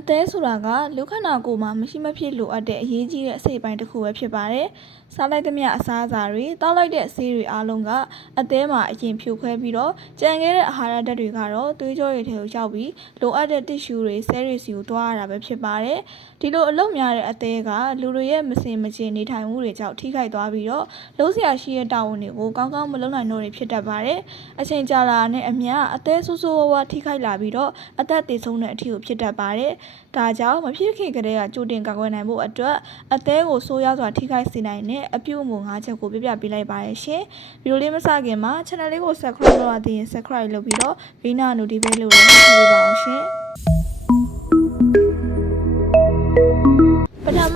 အသေးဆိုတာကလူခန္ဓာကိုယ်မှာမရှိမဖြစ်လိုအပ်တဲ့အရေးကြီးတဲ့အစိတ်အပိုင်းတစ်ခုပဲဖြစ်ပါတယ်။စားလိုက်သမျှအစားအစာတွေတောက်လိုက်တဲ့ဆေးတွေအားလုံးကအသေးမှာအရင်ဖြိုခွဲပြီးတော့ကြံခဲ့တဲ့အာဟာရဓာတ်တွေကတော့သွေးကြောတွေထဲကိုရောက်ပြီးလိုအပ်တဲ့တစ်ရှူတွေဆဲတွေစီကိုတွားရတာပဲဖြစ်ပါတယ်။ဒီလိုအလုပ်များတဲ့အသေးကလူတွေရဲ့မစင်မကျင်နေထိုင်မှုတွေကြောင့်ထိခိုက်သွားပြီးတော့လုံးစရာရှိတဲ့တာဝန်တွေကိုကောင်းကောင်းမလုပ်နိုင်တော့တွေဖြစ်တတ်ပါတယ်။အချိန်ကြာလာတဲ့အမျှအသေးဆိုးဆိုးဝါးဝါးထိခိုက်လာပြီးတော့အသက်သေဆုံးတဲ့အထိကိုဖြစ်တတ်ပါတယ်။ဒါကြောင့်မဖြစ်ခင်ကတည်းကကြိုတင်ကာကွယ်နိုင်ဖို့အတွက်အသေးကိုဆိုးရွားစွာထိခိုက်စေနိုင်တဲ့အပြုအမူ၅ချက်ကိုပြပြပေးလိုက်ပါရရှင်။ဗီဒီယိုလေးမစခင်မှာ channel လေးကို subscribe လုပ်ရသေးရင် subscribe လုပ်ပြီးတော့ဘေးနာ notification လို့လည်းနှိပ်ပေးပါအောင်ရှင်။ပထ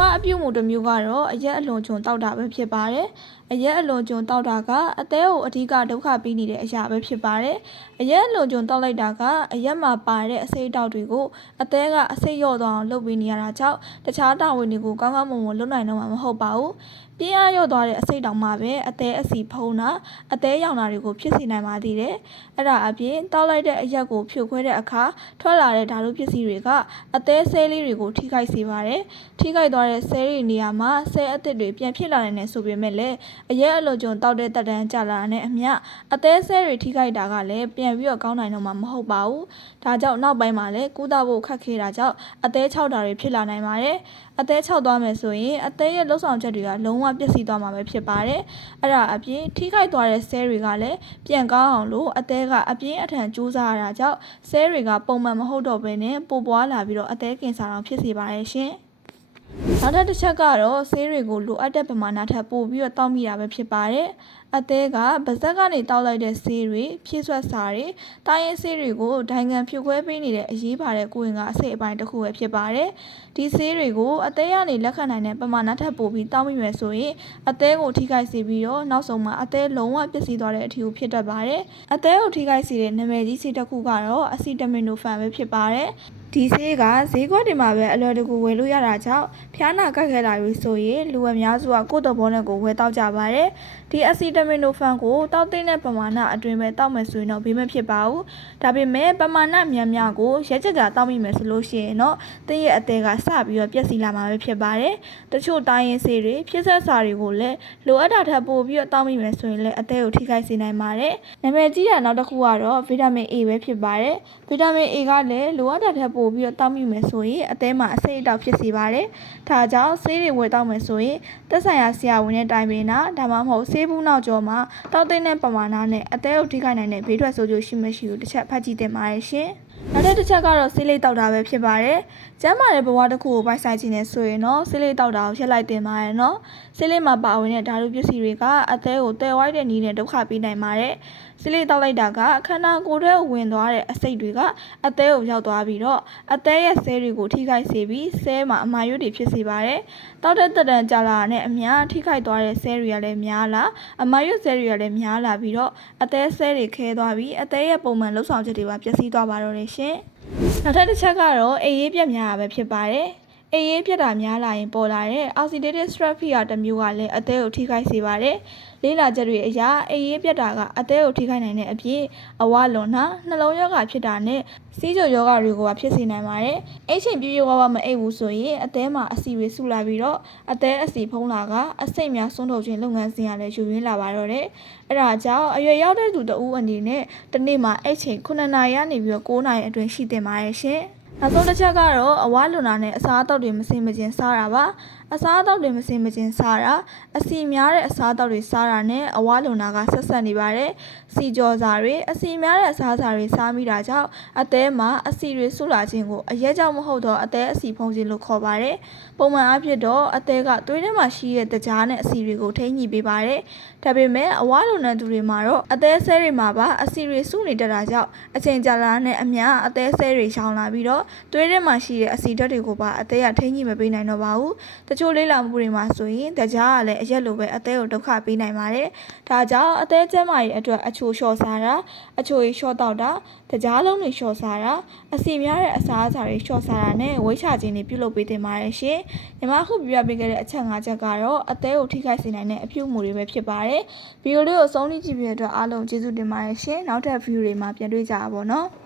မအပြုတ်မှုတစ်မျိုးကတော့အရက်အလွန်ကျွန်တောက်တာပဲဖြစ်ပါတယ်။အရက်အလွန်ကျွန်တောက်တာကအသေးကိုအဓိကဒုက္ခပေးနေတဲ့အရာပဲဖြစ်ပါတယ်။အရက်အလွန်ကျွန်တောက်လိုက်တာကအရက်မှာပါတဲ့အစိတ်အတောက်တွေကိုအသေးကအစိတ်လျော့သွားအောင်လုပ်ပေးနေရတာကြောင့်တခြားတာဝန်တွေကိုကောင်းကောင်းမွန်မွန်လုပ်နိုင်တော့မှာမဟုတ်ပါဘူး။ပြင်းအားလျော့သွားတဲ့အစိတ်တောင်မှပဲအသေးအစီဖုံးတာအသေးရောင်တာတွေကိုဖြစ်စေနိုင်ပါသေးတယ်။အဲ့ဒါအပြင်တောက်လိုက်တဲ့အရက်ကိုဖြိုခွဲတဲ့အခါထွက်လာတဲ့ဓာတုပစ္စည်းတွေကအသေးဆဲလေးတွေကိုထိခိုက်စေပါတယ်။ထိခိုက်သွားတဲ့ဆဲတွေနေရာမှာဆဲအသစ်တွေပြန်ဖြစ်လာနိုင်တယ်ဆိုပေမဲ့လည်းအရက်အလွန်ကြုံတောက်တဲ့တက်တန်းကြလာတဲ့အမျှအသေးဆဲတွေထိခိုက်တာကလည်းပြန်ပြီးတော့ကောင်းနိုင်တော့မှာမဟုတ်ပါဘူး။ဒါကြောင့်နောက်ပိုင်းမှာလည်းကုသဖို့ခက်ခဲတာကြောင့်အသေးချောက်တာတွေဖြစ်လာနိုင်ပါတယ်။အသေးချောက်သွားမယ်ဆိုရင်အသေးရဲ့လှုပ်ဆောင်ချက်တွေကလုံးဝပျက်စီးသွားမှာပဲဖြစ်ပါတယ်။အဲ့ဒါအပြင်ထိခိုက်သွားတဲ့ဆဲတွေကလည်းပြန်ကောင်းအောင်လို့အသေးကအပြင်းအထန်ကြိုးစားရတာကြောင့်ဆဲတွေကပုံမှန်မဟုတ်တော့ဘဲနဲ့ပိုပွားလာပြီးတော့အသေးကင်ဆာတော့ဖြစ်စေပါတယ်ရှင်။ နောက်ထပ်တစ်ချက်ကတော့ဆေးတွေကိုလိုအပ်တဲ့ပမာဏထပ်ပို့ပြီးတော့တောက်မိတာပဲဖြစ်ပါတယ်။အသေးကဗဇက်ကနေတောက်လိုက်တဲ့ဆေးတွေဖြည့်ဆွက်စာတွေတိုင်းရင်းဆေးတွေကိုဒိုင်ငံဖြိုခွဲပေးနေတဲ့အရေးပါတဲ့ကိုယ်ဝင်ကအစိတ်အပိုင်းတစ်ခုပဲဖြစ်ပါတယ်။ဒီဆေးတွေကိုအသေးကနေလက်ခံနိုင်တဲ့ပမာဏထပ်ပို့ပြီးတောက်မိမယ်ဆိုရင်အသေးကိုထိခိုက်စေပြီးတော့နောက်ဆုံးမှာအသေးလုံးဝပျက်စီးသွားတဲ့အထီကိုဖြစ်တတ်ပါတယ်။အသေးကိုထိခိုက်စေတဲ့နာမည်ကြီးဆေးတစ်ခုကတော့အဆီတမင်နိုဖန်ပဲဖြစ်ပါတယ်။ ဒီဆေးကဈေးကွက်တွေမှာပဲအလွယ်တကူဝယ်လို့ရတာကြောင့်ဖျားနာကက်ခဲလာပြီဆိုရင်လူအများစုကကိုယ့်တဘောနဲ့ကိုဝယ်တောက်ကြပါတယ်။ဒီအဆီတမင်နိုဖန်ကိုတောက်သိတဲ့ပမာဏအတွင်းပဲတောက်မယ်ဆိုရင်တော့ဘေးမဖြစ်ပါဘူး။ဒါပေမဲ့ပမာဏများများကိုရဲကြကြတောက်မိမယ်ဆိုလို့ရှိရင်တော့တင်းရဲ့အသေးကစပြီးတော့ပျက်စီးလာမှာပဲဖြစ်ပါတယ်။တချို့တိုင်းရင်ဆေးတွေဖြစ်ဆက်စာတွေကိုလည်းလိုအပ်တာထပ်ပို့ပြီးတော့တောက်မိမယ်ဆိုရင်လည်းအသေးကိုထိခိုက်စေနိုင်ပါတယ်။နာမည်ကြီးတာနောက်တစ်ခုကတော့ဗီတာမင် A ပဲဖြစ်ပါတယ်။ဗီတာမင် A ကလည်းလိုအပ်တာထပ်ပို့ပြီးတော့တောက်မိမယ်ဆိုရင်အသေးမှာအဆိပ်အတောက်ဖြစ်စေပါတယ်။ဒါကြောင့်ဆေးတွေဝယ်တောက်မယ်ဆိုရင်သက်ဆိုင်ရာဆရာဝန်နဲ့တိုင်ပင်တာဒါမှမဟုတ်ဆေးဘူးနောက်ကျော်မှာတောက်သိတဲ့ပမာဏနဲ့အသေးကိုထိခိုက်နိုင်တဲ့ဘေးထွက်ဆိုးကျိုးရှိမရှိကိုတစ်ချက်ဖတ်ကြည့်သင့်ပါတယ်ရှင်။နောက်တစ်ချက်ကတော့ဆေးလိပ်တောက်တာပဲဖြစ်ပါတယ်။ကျန်းမာတဲ့ဘဝတစ်ခုကိုပိုက်ဆိုင်ခြင်းနဲ့ဆိုရင်တော့ဆေးလိပ်တောက်တာကိုဖျက်လိုက်တင်ပါရဲ့နော်။ဆေးလိပ်မှာပါဝင်တဲ့ဓာတုပစ္စည်းတွေကအသေးကိုတဲဝိုက်တဲ့နည်းနဲ့ဒုက္ခပေးနိုင်ပါတယ်။ဆေးလိပ်တောက်လိုက်တာကခန္ဓာကိုယ်ထဲကိုဝင်သွားတဲ့အဆိပ်တွေကအသေးကိုရောက်သွားပြီးတော့အသေးရဲ့ဆဲတွေကိုထိခိုက်စေပြီးဆဲမှာအမာရွတ်တွေဖြစ်စေပါတယ်။တောက်တဲ့တက်တန်ကြာလာတဲ့နဲ့အများထိခိုက်သွားတဲ့ဆဲတွေကလည်းများလာအမာရွတ်ဆဲတွေကလည်းများလာပြီးတော့အသေးဆဲတွေခဲသွားပြီးအသေးရဲ့ပုံမှန်လှုပ်ဆောင်ချက်တွေပါပျက်စီးသွားပါတော့တယ်ရှင်။နောက်ထပ်တစ်ချက်ကတော့အေးရေးပြက်များတာပဲဖြစ်ပါတယ်။ အေးရေးပြက်တာများလာရင်ပေါ်လာတဲ့ oxidative stress fear တစ်မျိုးကလည်းအသေးကိုထိခိုက်စေပါတယ်။လေးလာချက်တွေအရအေးရေးပြက်တာကအသေးကိုထိခိုက်နိုင်တဲ့အပြင်အဝလွန်တာနှလုံးရောဂါဖြစ်တာနဲ့စီးကြိုရောဂါတွေကိုပါဖြစ်စေနိုင်ပါတယ်။အိတ်ချိန်ပြည့်ပြည့်ဝဝမအိပ်ဘူးဆိုရင်အသေးမှာအဆီတွေဆူလာပြီးတော့အသေးအဆီဖုံးလာကအဆိပ်များဆွန်းထုတ်ခြင်းလုပ်ငန်းစဉ်ရလည်းယူရင်းလာပါတော့တယ်။အဲဒါကြောင့်အရွယ်ရောက်တဲ့သူတဦးအနေနဲ့တစ်နေ့မှာအိတ်ချိန်9နာရီကနေပြီးတော့9နာရီအတွင်းရှိတင်ပါတယ်ရှင်။ နောက်ဆုံးတစ်ချက်ကတော့အဝါလွန်တာနဲ့အစားအသောက်တွေမစင်မကျင်စားတာပါအစားအသောက်တွေမစင်မကျင်စားတာအစီများတဲ့အစားအသောက်တွေစားတာနဲ့အဝါလွန်တာကဆက်ဆက်နေပါတယ်စီကြောစာတွေအစီများတဲ့အစားအစာတွေစားမိတာကြောင့်အသည်းမှာအစီတွေဆုလာခြင်းကိုအရဲကြောင့်မဟုတ်တော့အသည်းအစီဖုံးခြင်းလို့ခေါ်ပါတယ်ပုံမှန်အားဖြင့်တော့အသည်းကသွေးထဲမှာရှိတဲ့တကြားနဲ့အစီတွေကိုထိန်းညှိပေးပါတယ်ဒါပေမဲ့အဝါလွန်တဲ့သူတွေမှာတော့အသည်းဆဲတွေမှာပါအစီတွေဆုနေတတ်တာကြောင့်အချိန်ကြာလာတဲ့အမျှအသည်းဆဲတွေရှောင်လာပြီးတော့သွေးထဲမှာရှိတဲ့အဆီဓာတ်တွေကိုပါအသေးကထိန်းညှိမပေးနိုင်တော့ပါဘူး။တချို့လေးလာမှုတွေမှာဆိုရင်တကြားကလည်းအရက်လိုပဲအသေးကိုဒုက္ခပေးနိုင်ပါတယ်။ဒါကြောင့်အသေးကျန်းမာရေးအတွက်အချိုလျှော့စားတာအချိုရီလျှော့တောက်တာတကြားလုံးတွေလျှော့စားတာအစီများတဲ့အစားအစာတွေလျှော့စားတာနဲ့ဝိချခြင်းတွေပြုလုပ်ပေးတင်ပါတယ်ရှင်။ညီမအခုပြပြပေးခဲ့တဲ့အချက်၅ချက်ကတော့အသေးကိုထိခိုက်စေနိုင်တဲ့အပြုအမူတွေပဲဖြစ်ပါတယ်။ဗီဒီယိုလေးကိုအဆုံးထိကြည့်ပြတဲ့အတွက်အားလုံးကျေးဇူးတင်ပါတယ်ရှင်။နောက်ထပ်ဗီဒီယိုတွေမှာပြန်တွေ့ကြပါဘောနော်။